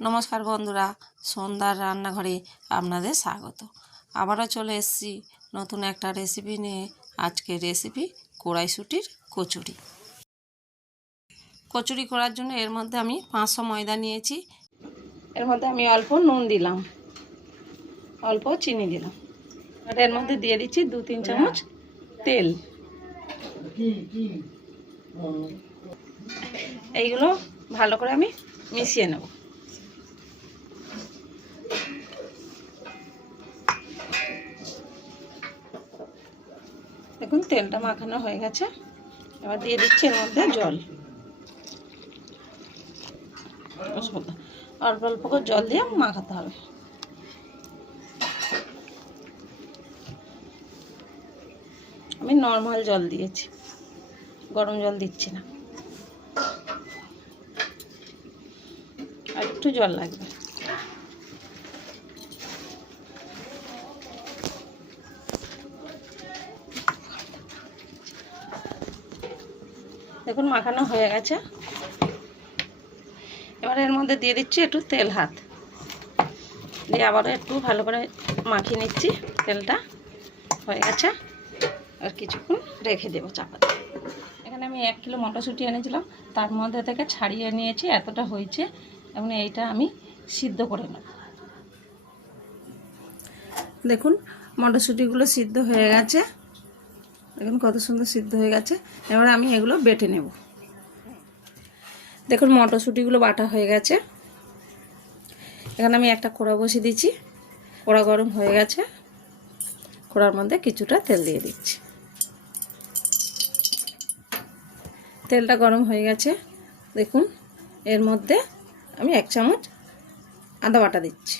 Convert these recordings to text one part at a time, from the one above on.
নমস্কার বন্ধুরা, সন্ধ্যার রান্নাঘরে আপনাদের স্বাগত। আবারও চলে এসছি নতুন একটা রেসিপি নিয়ে। আজকের রেসিপি কড়াইশুটির কচুরি। কচুরি করার জন্য এর মধ্যে আমি পাঁচশো ময়দা নিয়েছি। এর মধ্যে আমি অল্প নুন দিলাম। অল্প চিনি দিলাম। আর এর মধ্যে দিয়ে দিচ্ছি দু তিন চামচ তেল। এইগুলো ভালো করে আমি মিশিয়ে নেব। দেখুন, তেলটা মাখানো হয়ে গেছে। এবার দিয়ে দিচ্ছি এর মধ্যে জল। অল্প অল্প করে জল দিয়ে মাখাতে হবে। আমি নর্মাল জল দিয়েছি। গরম জল দিচ্ছি না। আর একটু জল লাগবে। দেখুন, মাখানো হয়ে গেছে। এবার এর মধ্যে দিয়ে দিচ্ছি একটু তেল হাত। দিয়ে আবারও একটু ভালো করে মাখিয়ে নিচ্ছি, তেলটা হয়ে গেছে। আর কিছুক্ষণ রেখে দেবো চাপা এখানে আমি এক কিলো মটরশুঁটি এনেছিলাম, তার মধ্যে থেকে ছাড়িয়ে নিয়েছি, এতটা হয়েছে, এবং এইটা আমি সিদ্ধ করে নেব। দেখুন, মটরশুঁটিগুলো সিদ্ধ হয়ে গেছে। দেখুন কত সুন্দর সিদ্ধ হয়ে গেছে। এবার আমি এগুলো বেটে নেব। দেখুন মটরশুঁটিগুলো বাটা হয়ে গেছে। এখানে আমি একটা কোড়া বসিয়ে দিচ্ছি কোড়া গরম হয়ে গেছে। কোড়ার মধ্যে কিছুটা তেল দিয়ে দিচ্ছি। তেলটা গরম হয়ে গেছে। দেখুন, এর মধ্যে আমি এক চামচ আদা বাটা দিচ্ছি।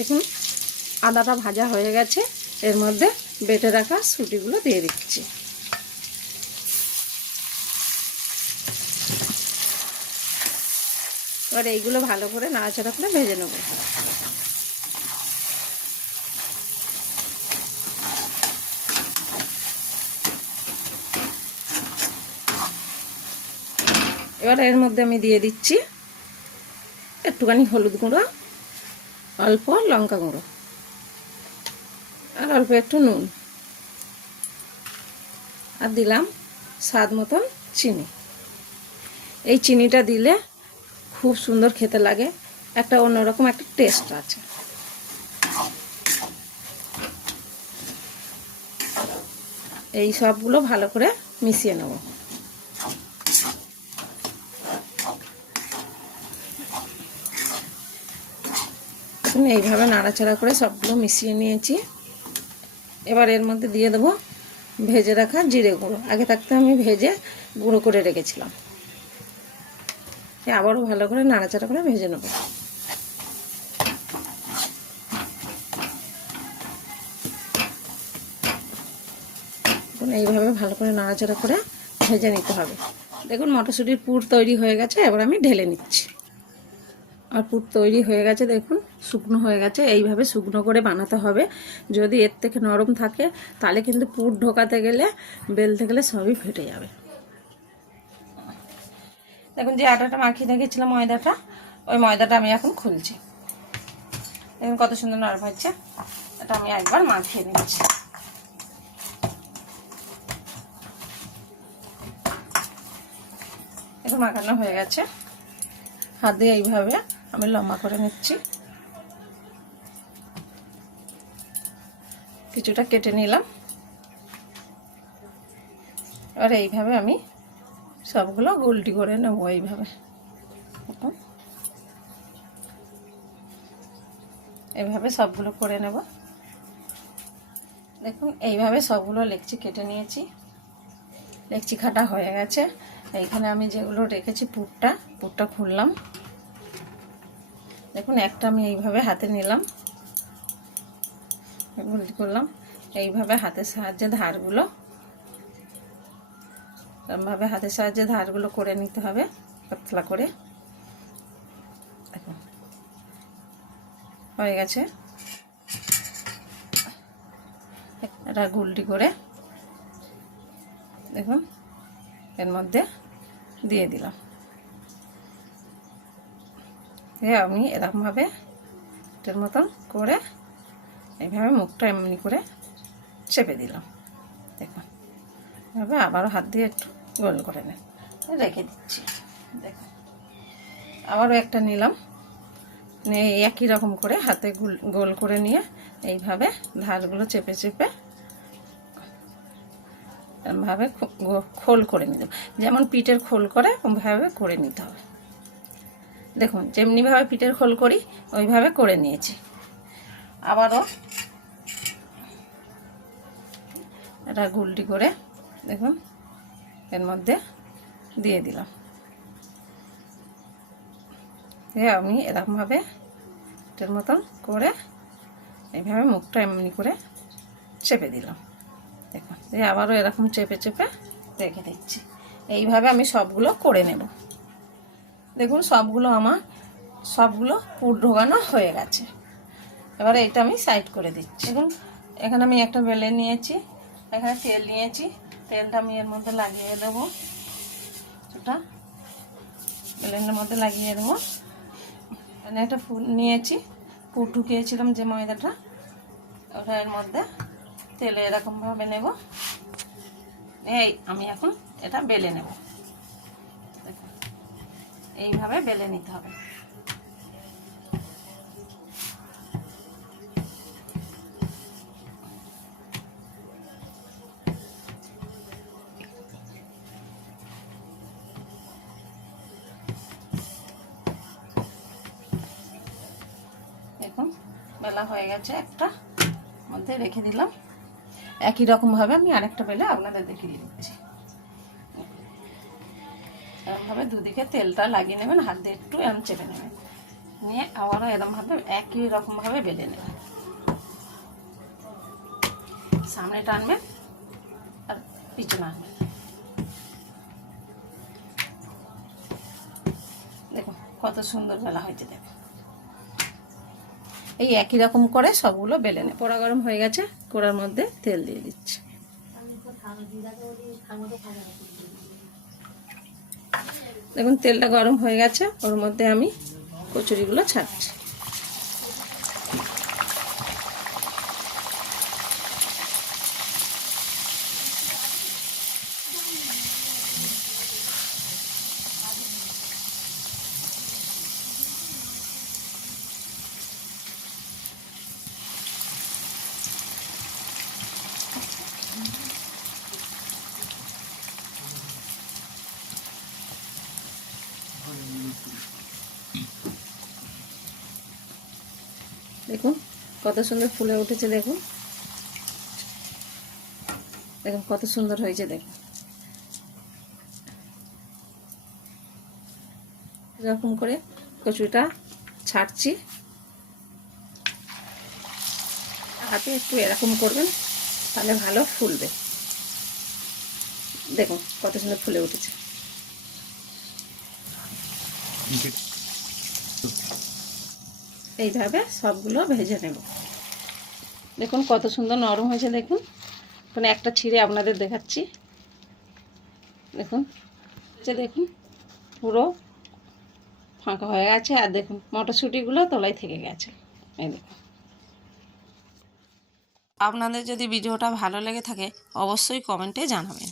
দেখুন, আদাটা ভাজা হয়ে গেছে। এর মধ্যে বেটে রাখা সুটিগুলো দিয়ে দিচ্ছি। এবার এইগুলো ভালো করে নাড়াচাড়া করে ভেজে নেব। এবার এর মধ্যে আমি দিয়ে দিচ্ছি একটুখানি হলুদ গুঁড়ো। অল্প লঙ্কা গুঁড়ো। আর অল্প একটু নুন। আর দিলাম স্বাদ মতন চিনি। এই চিনিটা দিলে খুব সুন্দর খেতে লাগে। একটা অন্যরকম একটা টেস্ট আছে। এই সবগুলো ভালো করে মিশিয়ে নেব। দেখুন এইভাবে নাড়াচাড়া করে সবগুলো মিশিয়ে নিয়েছি। এবার এর মধ্যে দিয়ে দেবো ভেজে রাখা জিরে গুঁড়ো। আগে থাকতে আমি ভেজে গুঁড়ো করে রেখেছিলাম। আবারও ভালো করে নাড়াচাড়া করে ভেজে নেব। এইভাবে ভালো করে নাড়াচাড়া করে ভেজে নিতে হবে। দেখুন মটরশুঁটির পুর তৈরি হয়ে গেছে, এবার আমি ঢেলে নিচ্ছি। আর পুর তৈরি হয়ে গেছে, দেখুন। শুকনো হয়ে গেছে, এইভাবে শুকনো করে বানাতে হবে। যদি এর থেকে নরম থাকে, তাহলে কিন্তু পুর ঢোকাতে গেলে, বেলতে গেলে সবই ফেটে যাবে। দেখুন, যে আটাটা মাখিয়ে রেখেছিলাম ময়দাটা, ওই ময়দাটা আমি এখন খুলছি। দেখুন, কত সুন্দর নরম হচ্ছে এটা আমি একবার মাখিয়ে নিচ্ছি। মাখানো হয়ে গেছে। হাত এইভাবে আমি লম্বা করে নিচ্ছি। কিছুটা কেটে নিলাম। আর এইভাবে আমি সবগুলো গোলটি করে নেব এইভাবে। এইভাবে সবগুলো করে নেব। দেখুন, এইভাবে সবগুলো লেকচি কেটে নিয়েছি। লেকচি খাটা হয়ে গেছে। এইখানে আমি যেগুলো রেখেছি পুরটা পুরটা খুললাম। দেখুন, একটা আমি এইভাবে হাতে নিলাম। গুলি করলাম। এইভাবে হাতের সাহায্যে ধারগুলো, এরমভাবে হাতের সাহায্যে ধারগুলো করে নিতে হবে, পাতলা করে। হয়ে গেছে। এটা গুলটি করে, দেখুন, এর মধ্যে দিয়ে দিলাম। আমি এরকমভাবে এর মতন করে এইভাবে মুখটা এমনি করে চেপে দিলাম। দেখুন, এভাবে আবারও হাত দিয়ে একটু গোল করে নেন। রেখে দিচ্ছি। দেখুন, আবারও একটা নিলাম। নিয়ে একই রকম করে হাতে গোল করে নিয়ে এইভাবে ধারগুলো চেপে চেপে গো- খোল করে নিতে। যেমন পিঠের খোল করে ওইভাবে করে নিতে হবে। দেখুন, যেমনিভাবে পিঠের খোল করি, ওইভাবে করে নিয়েছি। আবারও এটা গুলটি করে দেখুন, এর মধ্যে দিয়ে দিলাম। এ আমি এরকমভাবে এটার মতন করে এইভাবে মুখটা এমনি করে চেপে দিলাম। দেখুন দিয়ে আবারও এরকম চেপে চেপে রেখে দিচ্ছি। এইভাবে আমি সবগুলো করে নেব। দেখুন, সবগুলো আমার, সবগুলো পুর ঢোকানো হয়ে গেছে। এবারে এটা আমি সাইড করে দিচ্ছি। দেখুন, এখানে আমি একটা বেলে নিয়েছি। এখানে তেল নিয়েছি। তেলটা আমি এর মধ্যে লাগিয়ে দেবো। ওটা বেলেনের মধ্যে লাগিয়ে দেবো। এখানে একটা ফুল নিয়েছি। পুর ঢুকিয়েছিলাম যে ময়দাটা, ওটা এর মধ্যে তেলে এরকমভাবে নেব। এই আমি এখন এটা বেলে নেব। এইভাবে বেলে নিতে হবে। বেলা হয়ে গেছে একটা। মধ্যে রেখে দিলাম। একই রকমভাবে আমি আরেকটা বেলে আপনাদের দেখিয়ে দিচ্ছি। এরমভাবে দুদিকে তেলটা লাগিয়ে নেবেন, হাত দিয়ে একটু এরম চেপে নেবেন। নিয়ে আবারও এরমভাবে একই রকমভাবে বেলে নেবেন। সামনে টানবেন আর পিছনে আনবেন। দেখুন কত সুন্দর বেলা হয়েছে, দেখুন। এই একই রকম করে সবগুলো বেলে নে পোড়া গরম হয়ে গেছে, কোড়ার মধ্যে তেল দিয়ে দিচ্ছি। দেখুন, তেলটা গরম হয়ে গেছে, ওর মধ্যে আমি কচুরিগুলো ছাড়ছি। দেখুন, কত সুন্দর ফুলে উঠেছে, দেখুন। দেখুন, কত সুন্দর হয়েছে, দেখুন। এরকম করে কচুরিটা ছাড়ছি। হাতে একটু এরকম করবেন, তাহলে ভালো ফুলবে। দেখুন, কত সুন্দর ফুলে উঠেছে। এইভাবে সবগুলো ভেজে নেব। দেখুন কত সুন্দর নরম হয়েছে, দেখুন। এখন একটা ছিঁড়ে আপনাদের দেখাচ্ছি। দেখুন, যে দেখুন, পুরো ফাঁকা হয়ে গেছে। আর দেখুন, মটরশুঁটিগুলো তলায় থেকে গেছে। এই দেখুন। আপনাদের যদি ভিডিওটা ভালো লেগে থাকে, অবশ্যই কমেন্টে জানাবেন।